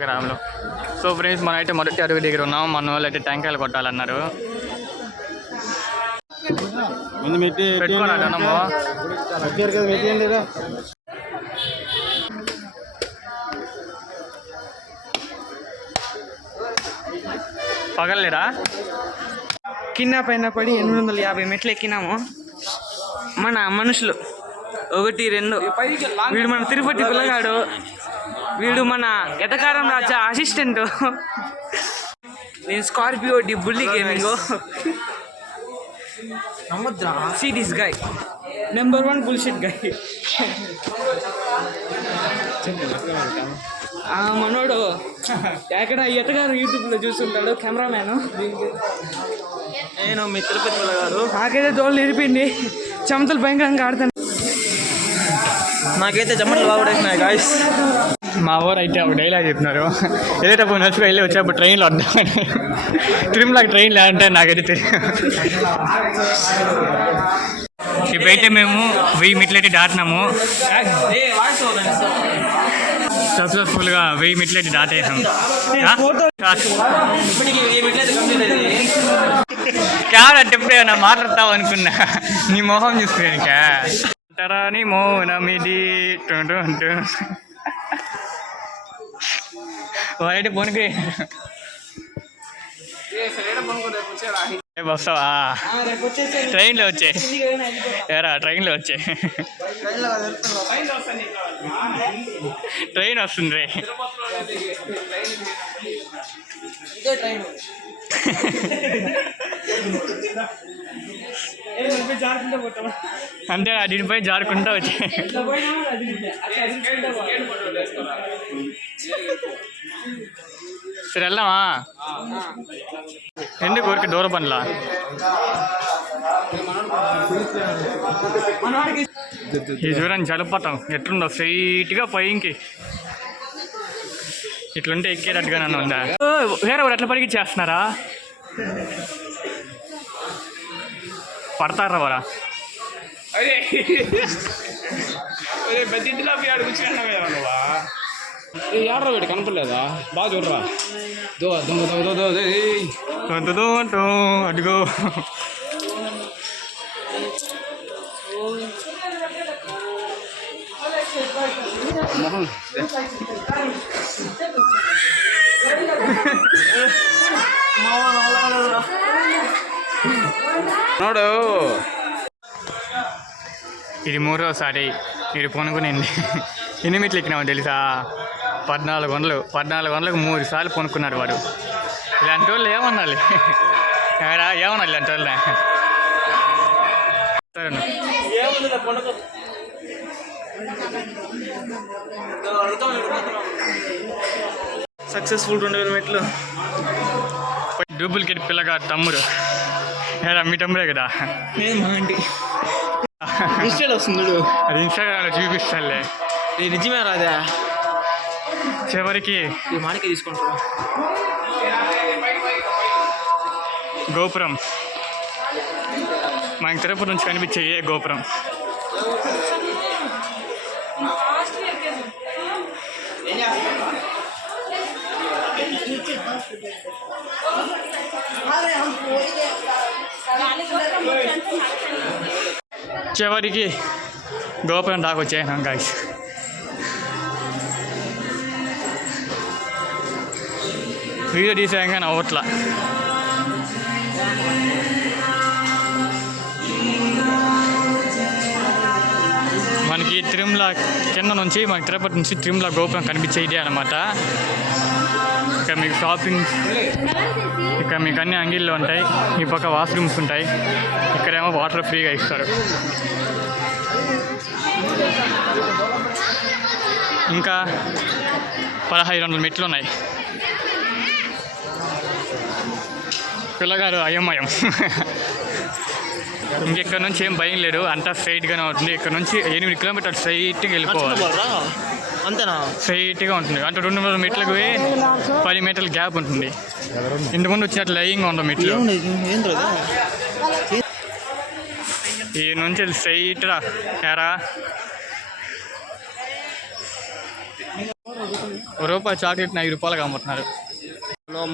గ్రామంలో. So friends, మనం అయితే మొదటి అడుగు దగ్గర ఉన్నాం. మన వాళ్ళు అయితే టెంకాయలు కొట్టాలన్నారు. పెట్టుకోనాము పగలలేరా. కింద పైన పడి 850 మెట్లు ఎక్కినాము. మన మనుషులు 1, 2. వీడు మన తిరుపతి పిల్లగాడు. వీడు మన ఎతకారం రాజా అసిస్టెంట్. నేను స్కార్పియో డి బుల్లి gaming. See this guy, number 1 bullshit guy. మనోడు ఎక్కడ ఎతగారు యూట్యూబ్లో చూస్తుంటాడు కెమెరామ్యాన్. నేను మీ తిరుపతి పిల్లగాడు. నాకైతే దోళ్ళు ఇరిపిండి, చెమటలు భయంకరంగా ఆడుతాను. నాకైతే చెమటలు బాగుపడేసినాయి గాయస్. మా ఊరు అయితే ఒక డైలాగ్ చెప్పినారు, వెళ్ళేటప్పుడు నడుచుకు వెళ్ళి వచ్చేప్పుడు ట్రైన్లో వద్దాం. తిరుమలకి ట్రైన్ లేదంటే నాకైతే తెలియదు. ఇప్పుడైతే మేము 1000 మెట్లు అయితే దాటినాము. సక్సెస్ఫుల్గా 1000 మెట్లు అయితే దాటేసాం. క్యాడ్ అంటే ఎప్పుడేమన్నా మాట్లాడతావు అనుకున్నా, నీ మొహం చూసుకునేకా అంటారాని మోనమిది వారైతే పోనుకి వస్తావా? ట్రైన్లో వచ్చే ఎరా, ట్రైన్లో వచ్చే. ట్రైన్ వస్తుంది రే. అంతే, దీనిపై జారుకుంటా వచ్చే. సరే వెళ్దామా? ఎందుకు ఊరికి దూర పనులా? ఈ చూడండి జలపాతం ఎట్లుందో, స్ట్రైట్గా పైకి ఇట్లుంటే ఎక్కేటట్టుగా నన్ను ఉందా. వేరే వాడు ఎట్లా పరిగెచ్చేస్తున్నారా? పడతారా వారా? అదే బతిలా అడుగుచ్చుకున్నా కదా నువ్వా? ఏడ్రా వీడు కనపడలేదా? బాగా చూడరా. అదిగో నోడు. ఇది 3వసారి ఇది పొనుకునింది. ఎన్ని మెట్లు ఎక్కినామో తెలుసా? 1400. 1400కు 3 సార్లు పొనుక్కున్నాడు వాడు. ఇలాంటి వాళ్ళు ఏమన్నాలి? ఏమన్నా ఇలాంటి వాళ్ళే. సక్సెస్ఫుల్ 2000 మెట్లు. డూప్లికేట్ పిల్లగా తమ్ముడు. మీ తమ్ముడే కదా? మా ఆంటీ ఇన్స్టాలో వస్తుంది. అది ఇన్స్టాగ్రామ్లో చూపిస్తాలే. ఇది నిజమే రాదా? చివరికి ఈ మాడికి తీసుకుంటారు. గోపురం మనకి తిరుపతి నుంచి కనిపించే ఏ గోపురం. చివరికి గోపురం దాకా వచ్చేసాం గాయ్స్. వీడియో తీసాం కానీ అవట్లా. మనకి తిరుమల కింద నుంచి, మనకి తిరుపతి నుంచి తిరుమల గోపురం కనిపించేదే అనమాట. ఇక్కడ మీకు షాపింగ్, ఇక్కడ మీకు అన్ని అంగిళ్ళు ఉంటాయి. ఈ పక్క వాష్రూమ్స్ ఉంటాయి. ఇక్కడేమో వాటర్ ఫ్రీగా ఇస్తారు. ఇంకా 1500 మెట్లు ఉన్నాయి. పిల్లగారు అయోమయం. ఇంకెక్కడ నుంచి ఏం భయం లేదు, అంతా స్ట్రైట్గానే ఉంటుంది. ఇక్కడ నుంచి 8 కిలోమీటర్లు స్ట్రైట్గా వెళ్ళిపోవాలి. అంతేనా? స్ట్రైట్గా ఉంటుంది. అంటే 200 మెట్లకు 10 మీటర్ల గ్యాప్ ఉంటుంది. ఇంతకుముందు వచ్చినట్లు లైంగా ఉండవు మెట్లు. ఈ నుంచి స్ట్రైట్ రా. రూపాయి చాక్లెట్ని 5 రూపాయలుగా అమ్ముతున్నారు.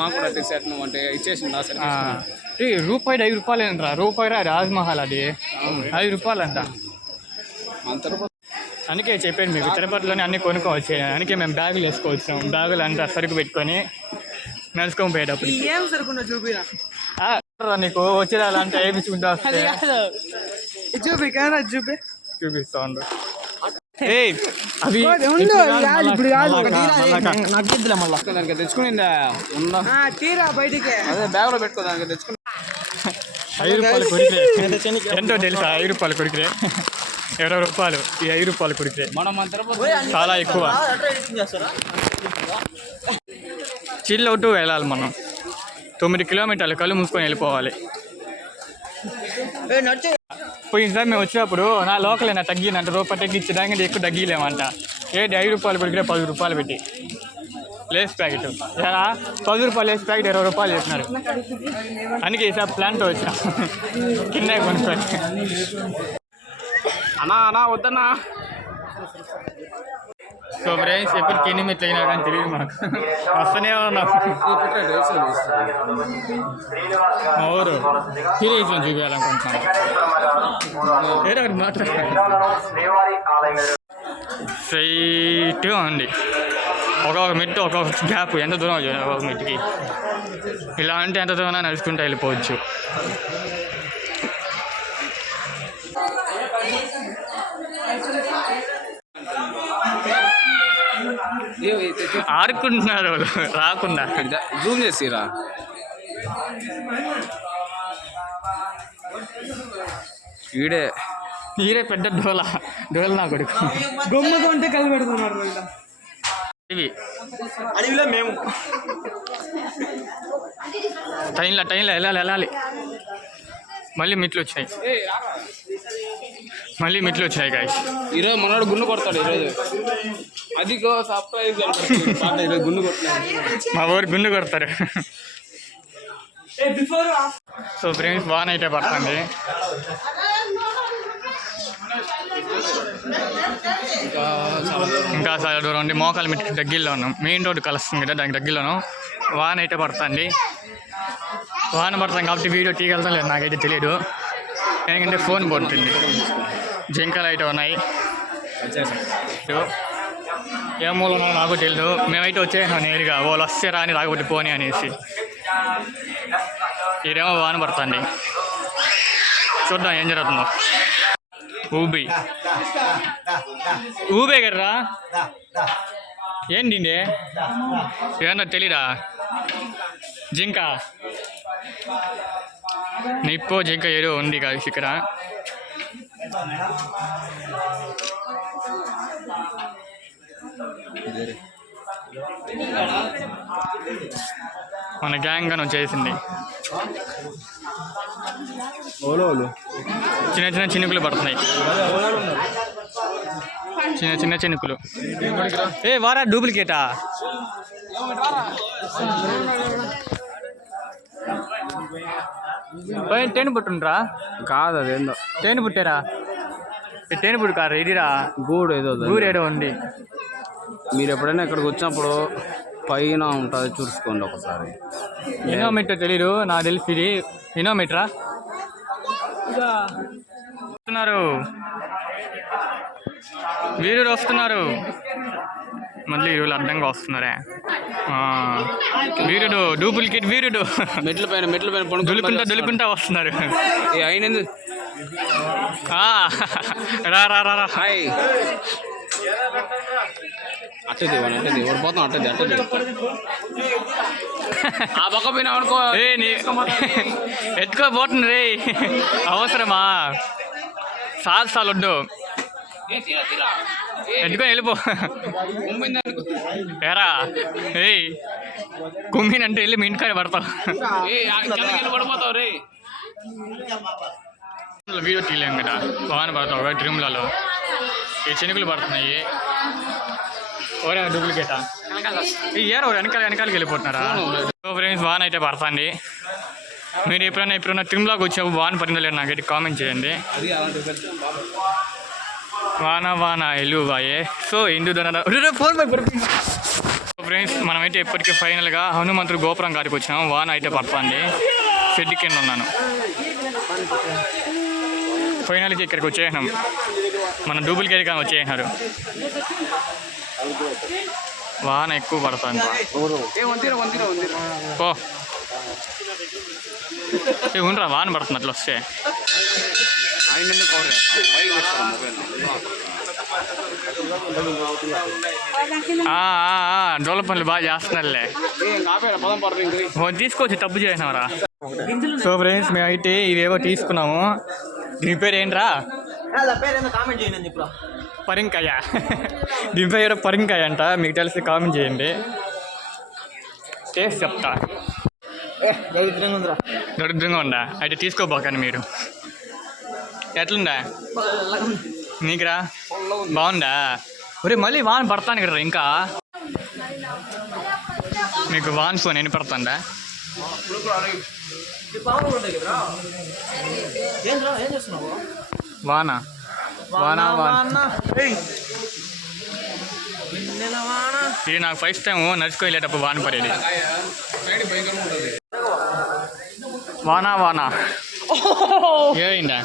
మాకు కూడా సెట్ నువ్వు అంటే ఇచ్చేసింది సరే. రూపాయి 5 రూపాయలు ఏంట్రా? రూపాయి రాజ్మహల్ అది 5 రూపాయలు అంట. అంత రూపాయలు అందుకే చెప్పాను మీకు, తిరుపతిలోనే అన్నీ కొనుక్కోవచ్చు. అందుకే మేము బ్యాగులు వేసుకోవచ్చాం. బ్యాగులు అంతా సరుకు పెట్టుకొని నడుచుకొని పోయేటప్పుడు ఏం సరుకున్నా చూపిరా, నీకు వచ్చేదాలంటే వేయించుకుంటా వస్తే చూపి కెమెరా చూపి చూపిస్తా ఉండు. అవి ఇప్పుడు కాదు నాకు ఇద్దులే మళ్ళీ దానికి తెచ్చుకునిందా ఉందా తీరా బయటికి అదే బ్యాగ్లో పెట్టుకో దానికి తెచ్చుకుని 5 రూపాయలు కొరికే ఎంతో తెలుసా? 5 రూపాయలు కొరికే 20 రూపాయలు. ఈ 5 రూపాయలు కొరికే మనం మన తిరుపతి చాలా ఎక్కువ. చిల్ అవుతూ వెళ్ళాలి మనం. 9 కిలోమీటర్లు కళ్ళు మూసుకొని వెళ్ళిపోవాలి. పోయినసారి మేము వచ్చినప్పుడు నా లోకల్ తగ్గినంట, రూపాయి తగ్గించడానికి ఎక్కువ తగ్గిలేమంట. 5 రూపాయలు కొరికితే 10 రూపాయలు పెట్టి లేస్ ప్యాకెట్. 10 రూపాయలు లేస్ ప్యాకెట్ 20 రూపాయలు చేసినారు. అందుకే ఈసారి ప్లాన్తో వచ్చిన కింద కొనుక్కొని. అన్నా వద్దన్నా. సో ఫ్రెండ్స్, ఎప్పుడు కింది మెట్లు అయినా కానీ తెలియదు మాకు, వస్తూనే ఉన్నాం. మా ఊరు హీరోయిజం చూపించాలనుకుంటున్నాను. వేరే ఒకటి మాట్లాడాలి. స్ట్రైట్గా ఉంది. ఒక్కొక్క మెట్టు ఒక్కొక్క గ్యాప్. ఎంత దూరం వచ్చాను ఒక్కొక్క మెట్టుకి. ఇలా అంటే ఎంత దూరం నడుచుకుంటూ వెళ్ళిపోవచ్చు. ఆడుకుంటున్నారు రాకుండా. జూమ్ చేసిరా. ఈడే పెద్ద డోల నా కొడుకు. గొమ్మగా ఉంటే కలిసి పెడుతున్నారు. ఇవి అడవిలో మేము ట్రైన్లో వెళ్ళాలి. మళ్ళీ మెట్లు వచ్చినాయి గాయ్స్. ఈరోజు మనోడు గుండు కొడతాడు. ఈరోజు అది సర్ప్రైజ్. ఈరోజు గుండు కొడతాడు. మా ఊరు గుండు కొడతారు. సో ఫ్రెండ్స్, వాన అయితే పడుతుంది. ఇంకా చాలా దూరం ఉంది. మోకాల మెట్టు దగ్గరలో ఉన్నాం. మెయిన్ రోడ్డు కలుస్తుంది కదా, దానికి దగ్గరలోను. వాన అయితే పడుతుంది. వాన పడుతుంది కాబట్టి వీడియో తీయగలుగుతాం లేదు నాకైతే తెలియదు. ఎందుకంటే ఫోన్ పడుతుంది. జింకలు అయితే ఉన్నాయి. ఏ మూల ఉన్నాయో నాకు తెలియదు. మేమైతే వచ్చేసాం నేరుగా. వాళ్ళు వస్తే రాని రాకపోతే పోనీ అనేసి. ఇదేమో వాన పడుతుంది. చూద్దాం ఏం జరుగుతుందో. ఊబే కర్రా ఏంటి ఏమన్నా తెలీదా? జింక నిప్పో జింక ఏదో ఉంది కాదు ఇక్కడ. మన గ్యాంగ్ అని వచ్చేసింది. చిన్న చినుకులు పడుతున్నాయి. చిన్న చినుకులు. వారా డూప్లికేటా? తేనె పుట్టుండ్రా? కాదు అదేందో తేనె పుట్టారా? తేనె పుట్టు కారా ఇదిరా. గూడేదో ఉంది. మీరు ఎప్పుడైనా ఇక్కడికి వచ్చినప్పుడు పైన ఉంటుంది చూసుకోండి ఒకసారి. ఇన్నోమీటర్ తెలీదు నాకు తెలిసి. ఇది ఇన్నోమీటరా? వస్తున్నారు వీరుడు వస్తున్నారు. మళ్ళీ వీళ్ళు అడ్డంగా వస్తున్నారే. వీరుడు డూప్లికేట్ వీరుడు మెట్ల పైన దులుకుంటా వస్తున్నారు. అయినందు రా హాయ్. అట్టది ఓడిపోతాం. అట్టది ఆ పక్క పోయినా అనుకో. ఎత్తుకోపోతుంది రే. అవసరమా? సాలు వడ్డు ఎత్తుకొని వెళ్ళిపో. ఎరా కుమ్మినంటే వెళ్ళి మీ ఇంటికాడ పడతావు. పడిపోతావు రే. వీడియో తీయలేము కదా, వాన పడతావు ట్రిమ్లలో. ఈ చినుకులు పడుతున్నాయి. ఓరే డూప్లికేటా? ఏరో వెనకాలకి వెళ్ళిపోతున్నారా? ఫ్రెండ్స్, వాన అయితే పడుతుంది. మీరు ఎప్పుడైనా తిరుమలకి వచ్చావు వాన పడిందో లేదు నాకైతే కామెంట్ చేయండి. వాన ఎల్లువాయే. సో హిందూ ఫోన్ ఫ్రెండ్స్ మనమైతే ఇప్పటికీ ఫైనల్గా హనుమంతుడు గోపురం కాడికి వచ్చినాము. వాన అయితే పడుతుంది. షెడ్ కింద ఉన్నాను. ఫైనల్గా ఇక్కడికి వచ్చేసినాం. మన డూప్లికేట్ కానీ వచ్చేసినారు. వాన ఎక్కువ పడుతుంది. ఉండరా వాన పడుతుంది అట్లా వస్తే. డోల పనులు బాగా చేస్తున్నారులే. తీసుకొచ్చి తప్పు చేసినారా. సో ఫ్రెండ్స్ మేమైతే ఇవేవో తీసుకున్నాము. దీని పేరు ఏంట్రా? పరింకాయ. దీని పేరు పరింకాయ అంట. మీకు తెలిసి కామెంట్ చేయండి. టేస్ట్ చెప్తా. దరిద్రంగా ఉందా? అయితే తీసుకోబాకండి మీరు. ఎట్లుందా నీకురా? బాగుందా? ఒరే మళ్ళీ వాన పడతాను కదా ఇంకా. మీకు వాన ఫోన్ ఎన్ని పడుతుందా? వాన వాన వాన. ఇది నాకు ఫస్ట్ టైం నడుచుకోలేటప్పుడు వాన పడేది. వానా వానా ఏమైందా?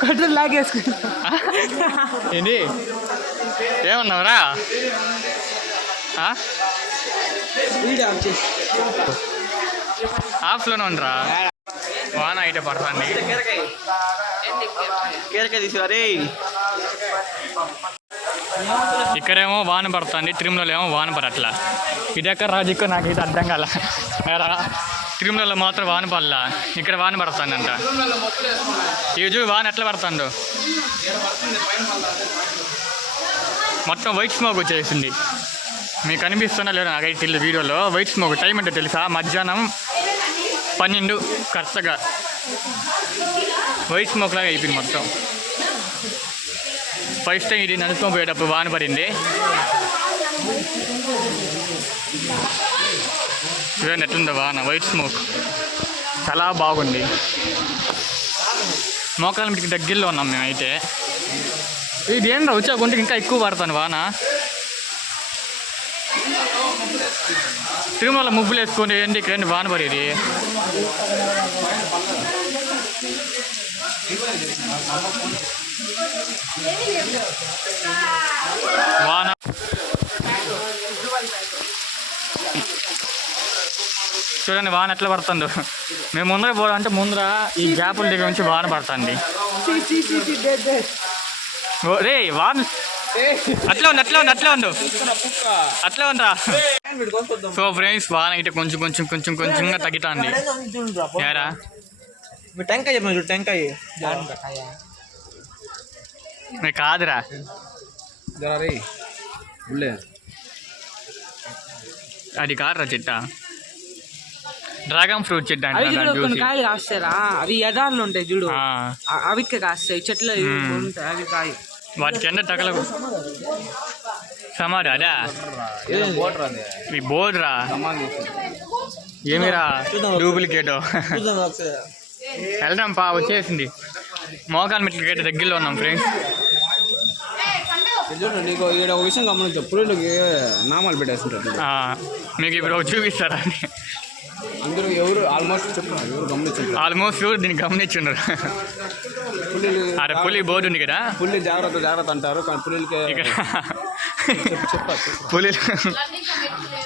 కట్టలు లాగేసుకుని ఏంటి ఏమన్నావురా? ఆఫ్లోనే ఉండరా? వాన అయితే పడుతుంది. ఇక్కడేమో వాన పడుతుంది, తిరుమలలో ఏమో వాన పడట్లా. ఇదెక్కడ రాజకీయ నాకు ఇది అర్థం కాల. తిరుమలలో మాత్రం వాన పడలా, ఇక్కడ వాన పడుతుందంట. ఈజు వాన ఎట్లా పడుతుందో. మొత్తం వైట్ స్మోక్ వచ్చేసింది. మీకు అనిపిస్తున్నా లేదా నాకైతే తెలియదు. వీడియోలో వైట్ స్మోక్ టైం అంటే తెలుసా? మధ్యాహ్నం 12 కరెక్ట్గా వైట్ స్మోక్ లాగా అయిపోయింది మొత్తం. ఫస్ట్ టైం ఇది నడుచుకొని పోయేటప్పుడు వాన పడింది. చూడండి ఎట్లుందో వాన. వైట్ స్మోక్ చాలా బాగుంది. మోకాల మీటికి దగ్గరలో ఉన్నాం మేమైతే. ఇది ఏంటో వచ్చా గుంటకి ఇంకా ఎక్కువ పడతాను వాన. తిరుమల ముగ్గులు వేసుకొని ఏంటి ఇక్కడ వాన పడేది. వాన చూడండి వాన ఎట్లా పడుతుందో. మేము ముందర పోవాలంటే ముందర ఈ గ్యాపుల దగ్గర నుంచి వాన పడుతుంది. రే వాన అట్లా ఉంది అట్లా ఉంది అట్లా ఉంది అట్లా ఉందిరా. సో ఫ్రెండ్స్ వాన అయితే కొంచెం కొంచెం కొంచెం కొంచెంగా తగ్గుతుంది. యారా టెంకాయ చెప్పండి. చూడు టెంకాయ కాదురా. అది కాదురా చెట్ట. డ్రాగన్ ఫ్రూట్ చెట్టు అంటే కాయలు కాస్తారా? అవి ఎడార్లు ఉంటాయి చూడు, అవికే కాస్తాయి చెట్లు. అవి కాయ వాటికి ఎండ తగలకు. సమాడు అదా ఈ బోర్డ్రా. ఏమిరా డూప్లికేటో. వెళ్దాం పా, వచ్చేసింది. మోకాల మెట్లకైతే దగ్గరలో ఉన్నాం ఫ్రెండ్స్. నీకు ఈడ ఒక విషయం గమనించు. పులులకి నామాలు పెట్టేస్తుంటారు. మీకు ఇప్పుడు చూపిస్తారా? అందరూ ఎవరు ఆల్మోస్ట్ చెప్తున్నారు, ఎవరు గమనించారు. ఆల్మోస్ట్ ఎవరు దీన్ని గమనించున్నారు. అరే పులి బోర్డు ఉంది కదా, పులి జాగ్రత్త జాగ్రత్త అంటారు. కానీ పులికి ఇక్కడ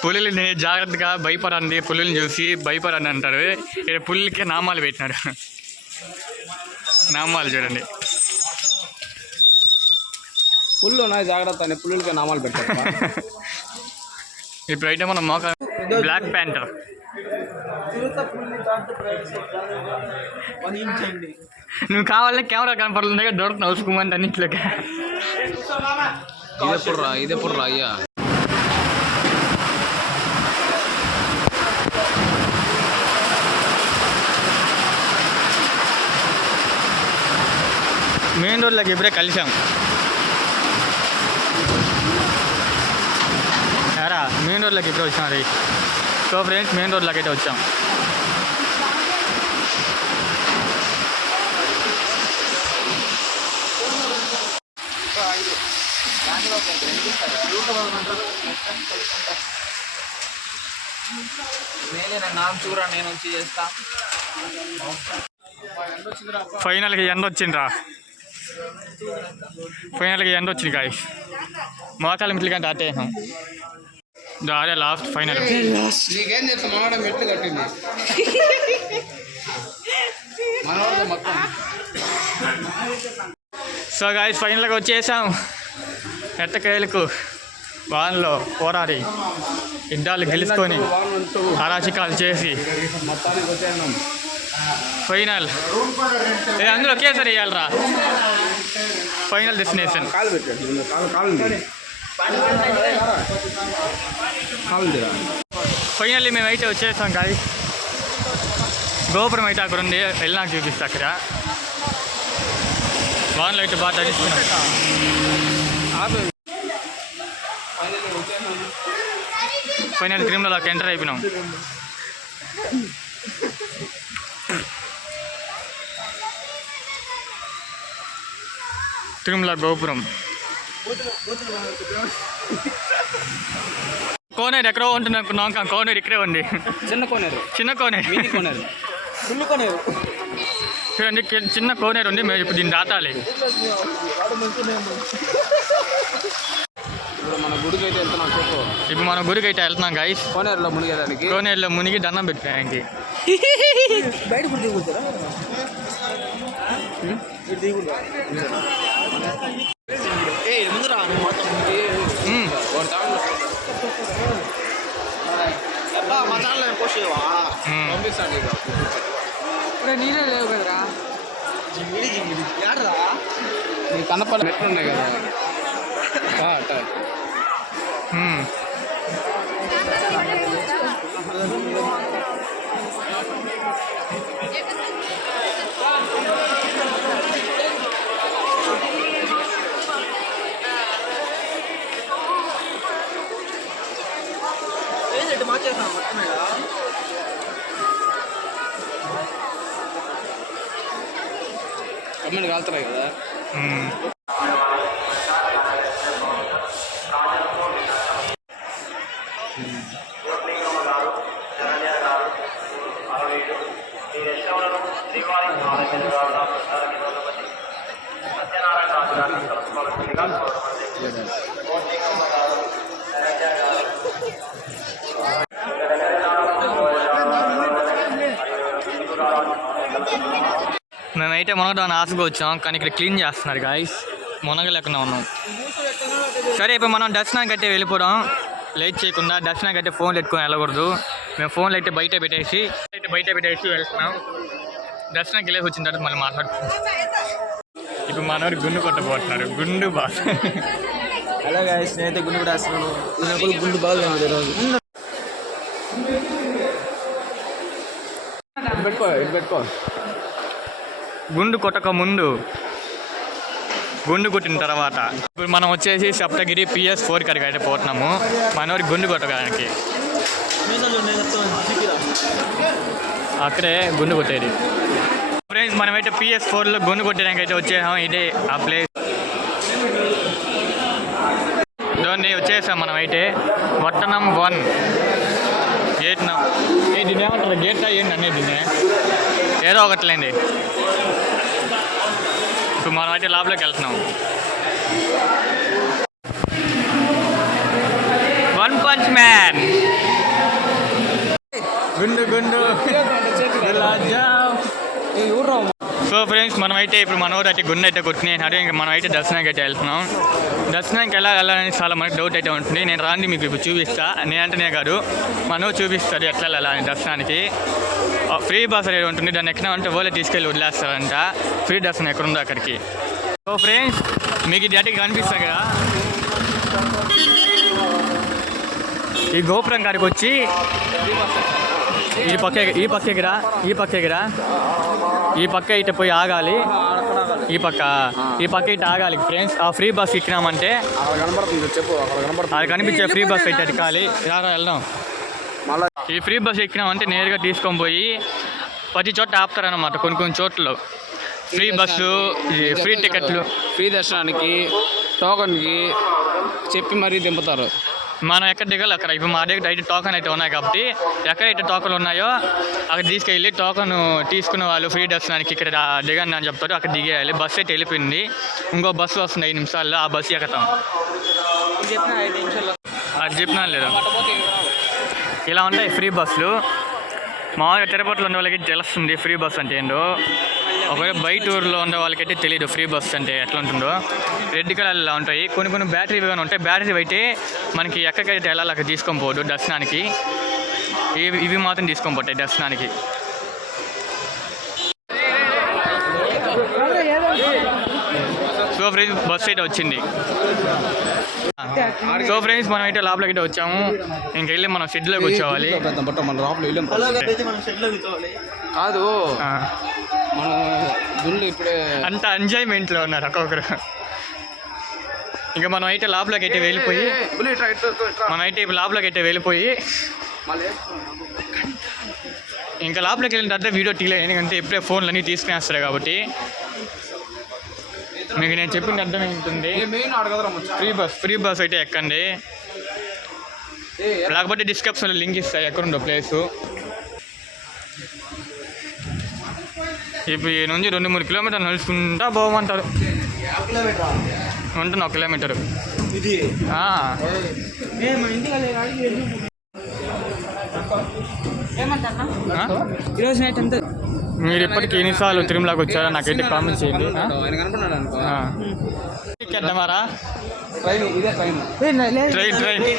పులిని జాగ్రత్తగా భయపడండి, పులిని చూసి భయపడండి అంటారు. ఇక్కడ పులికే నామాలు పెట్టినారు. నామాలు చూడండి. పుల్లు ఉన్నాయి జాగ్రత్త అని పులులకే నామాలు పెట్టారు. ఇప్పుడైతే మనం మోక బ్లాక్ ప్యాంటర్. నువ్వు కావాలంటే కెమెరా కనపడుతుంది కదా, దొరుకుతున్నావు ఉసుకుమంది అన్నింటిలోకి. ఇదే పుర్రా అయ్యా. మెయిన్ రోడ్లోకి ఇప్పుడే కలిసాం. యారా మెయిన్ రోడ్లోకి ఇప్పుడే వచ్చాం. అది సో ఫ్రెండ్స్ మెయిన్ రోడ్లోకి అయితే వచ్చాం. నేనే నాన్న చూరా నేను వచ్చి చేస్తా. ఫైనల్గా ఎండ వచ్చిండ్రా, ఫైనల్గా ఎండ వచ్చింది గాయ. మోకాల మిట్లు కానీ దాటేసాం. అదే లాస్ట్ ఫైనల్. నీకేం చేస్తా మనవాడ మెట్లు కట్టింది మనవాడ మొత్తం. సో గాయస్ ఫైనల్గా వచ్చేసాం. ఎట్టకేలకు వాన్లో పోరాడి యుద్ధాలు గెలుచుకొని అరాచకాలు చేసి మొత్తానికి వచ్చేసాం ఫైనల్. అందులో ఒకేసారి వేయాలరా ఫైనల్ డెస్టినేషన్. కాలు పెట్టాడు కాలు ఫైనల్లీ మేము అయితే వచ్చేసాం గాయ. గోపురం అయితే అక్కడ ఉంది, వెళ్ళినాక చూపిస్తా. అక్కడ వాన్లో అయితే బాగా తడిస్తున్నాం. ఫైనల్ తిరుమలలోకి ఎంటర్ అయిపోయినాం. తిరుమల గోపురం. కోనేరు ఎక్కడో ఉంటుంది అనుకున్నాం, కానీ కోనేరు ఇక్కడే ఉంది. చిన్న కోనేరు, చిన్న కోనేరు, మినీ కోనేరు, ఫుల్ కోనేరు. చూడండి చిన్న కోనేరు ఉంది. మేము ఇప్పుడు దీన్ని దాటాలి. మన గుడికి అయితే వెళ్తున్నాం. చెప్పు, ఇప్పుడు మనం గుడికి అయితే వెళ్తున్నాం గాయస్. కోనేరులో మునిగేదానికి. కోనేరులో మునిగి దండం పెట్టడానికి. బయట కూడా దిగుతారా? ముందురా మా ఛానల్ పోస్ట్ చేయవా? పంపిస్తాను. ఇప్పుడు నీళ్ళే లేవు కదరా. నీ కన్నపల్లి మెట్లు ఉన్నాయి కదా. కమ్మిడి కాలుతున్నాయి కదా. మేమైతే మునగడానికి ఆశగా వచ్చాం, కానీ ఇక్కడ క్లీన్ చేస్తున్నారు గాయస్. మునగలేకుండా ఉన్నాం. సరే ఇప్పుడు మనం దర్శనానికి అయితే వెళ్ళిపోవడం. లేట్ చేయకుండా దర్శనానికి అయితే ఫోన్లు ఎత్తుకొని వెళ్ళకూడదు. మేము ఫోన్లు అయితే బయట పెట్టేసి వెళ్తున్నాం. దర్శనానికి వెళ్ళేసి వచ్చిన తర్వాత మళ్ళీ మాట్లాడుతున్నాం. ఇప్పుడు మనవారు గుండు కొట్టబోతున్నారు. గుండు బాస్. హలో గాయస్, నేనైతే గుండు కూడా వేస్తున్నాను. గుండు బాగా పెట్టుకో. గుండు కొట్టక ముందు, గుండు కొట్టిన తర్వాత. ఇప్పుడు మనం వచ్చేసి సప్తగిరి PS4 కాడికి అయితే పోతున్నాము. మనవారికి గుండు కొట్టడానికి. అక్కడే గుండు కొట్టేది. ఫ్రెండ్స్ మనమైతే PS4లో గుండు కొట్టడానికి అయితే వచ్చేసాం. ఇదే ఆ ప్లేస్. దాన్ని వచ్చేసాం మనమైతే. వట్టనం 1 గేట్. దీన్ని ఏమంటారు? గేట్ అయ్యింది అనేది దీన్ని ఏదో ఒకట్లేండి. ఇప్పుడు మనం అయితే లోపలికి వెళ్తున్నాం. One punch man. గుండు సో ఫ్రెండ్స్ మనమైతే ఇప్పుడు మనోడు అయితే గుండె అయితే కొట్టినాడు. ఇంకా మనం అయితే దర్శనానికి అయితే వెళ్తున్నాం. దర్శనానికి ఎలా వెళ్ళాలని చాలా మనకి డౌట్ అయితే ఉంటుంది. నేను రాండి మీకు ఇప్పుడు చూపిస్తా. నేనంటేనే కాదు, మనోడు చూపిస్తాడు ఎట్లా వెళ్ళాలని దర్శనానికి. ఫ్రీ బస్ అనేది ఉంటుంది. దాన్ని ఎక్కినామంటే వాళ్ళే తీసుకెళ్ళి వదిలేస్తారంట. ఫ్రీ దర్శనం ఎక్కడుందో అక్కడికి. సో ఫ్రెండ్స్ మీకు ఇది అటుకి కనిపిస్తుంది కదా, ఈ గోపురం కాడికి వచ్చి ఈ పక్క ఇటు పోయి ఆగాలి. ఈ పక్క ఇటు ఆగాలి ఫ్రెండ్స్. ఆ ఫ్రీ బస్ ఎక్కినామంటే అది కనిపించే ఫ్రీ బస్ అయితే ఎక్కాలి. వెళ్దాం. ఈ ఫ్రీ బస్ ఎక్కినామంటే నేరుగా తీసుకొని పోయి ప్రతి చోట ఆపుతారనమాట. కొన్ని చోట్ల ఫ్రీ బస్సు, ఫ్రీ టికెట్లు, ఫ్రీ దర్శనానికి టోకన్కి చెప్పి మరీ దింపుతారు. మనం ఎక్కడ దిగాలి అక్కడ. ఇప్పుడు మా దగ్గర అయితే టోకన్ అయితే ఉన్నాయి కాబట్టి ఎక్కడైతే టోకన్లు ఉన్నాయో అక్కడ తీసుకెళ్ళి టోకన్ తీసుకున్న వాళ్ళు ఫ్రీ దర్శనానికి ఇక్కడ దిగండి అని చెప్తారు. అక్కడ దిగేయాలి. బస్సు అయితే వెళ్ళిపోయింది. ఇంకో బస్సు వస్తుంది 5 నిమిషాల్లో. ఆ బస్సు ఎక్కుతాం. చెప్పిన 5 నిమిషాల్లో అది చెప్పినా లేదా? ఇలా ఉంటాయి ఫ్రీ బస్సులు. మామూలుగా తిరుపతిలో ఉండే వాళ్ళకి తెలుస్తుంది ఫ్రీ బస్ అంటే ఏంటో. ఒకవేళ బయట ఊర్లో ఉండే వాళ్ళకైతే తెలియదు ఫ్రీ బస్ అంటే ఎట్లా ఉంటుందో. రెడ్ కలర్లో ఉంటాయి. కొన్ని బ్యాటరీ కానీ ఉంటాయి. బ్యాటరీ అయితే మనకి ఎక్కడికైతే వెళ్ళాలి అక్కడ తీసుకొని పోదు దర్శనానికి. ఇవి మాత్రం తీసుకొని పోతాయి దర్శనానికి. సో ఫ్రెండ్స్ బస్ అయితే వచ్చింది. సో ఫ్రెండ్స్ మనం అయితే లోపలికి అయితే వచ్చాము. ఇంకెళ్ళి మనం షెడ్లోకి వచ్చేవాలి. కాదు మనం గుండె ఇప్పుడే అంత ఎంజాయ్మెంట్లో ఉన్నారు ఒక్కొక్కరు. ఇంకా మనం అయితే లోపలికి అయితే వెళ్ళిపోయి ఇంకా లోపలికి వెళ్ళిన తర్వాత వీడియో తీయలేదు. ఎందుకంటే ఇప్పుడే ఫోన్లు అన్నీ తీసుకునేస్తారు కాబట్టి. మీకు నేను చెప్పింది అర్థమవుతుంది. ఫ్రీ బస్ అయితే ఎక్కండి. లేకపోతే డిస్క్రిప్షన్లో లింక్ ఇస్తాయి ఎక్కడుండో ప్లేసు. ఇప్పుడు ఈ నుంచి 2-3 కిలోమీటర్లు నడుచుకుంటా పోమంటారు. ఉంటుంది 1 కిలోమీటరు. ఈరోజు నైట్ ఎంత? మీరు ఇప్పటికి ఎన్నిసార్లు తిరుమలకి వచ్చారో నాకైతే కామెంట్ చేయండి. ఎక్కేద్దామారా?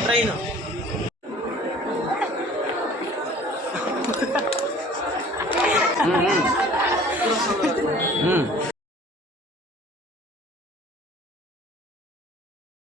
ట్రైన్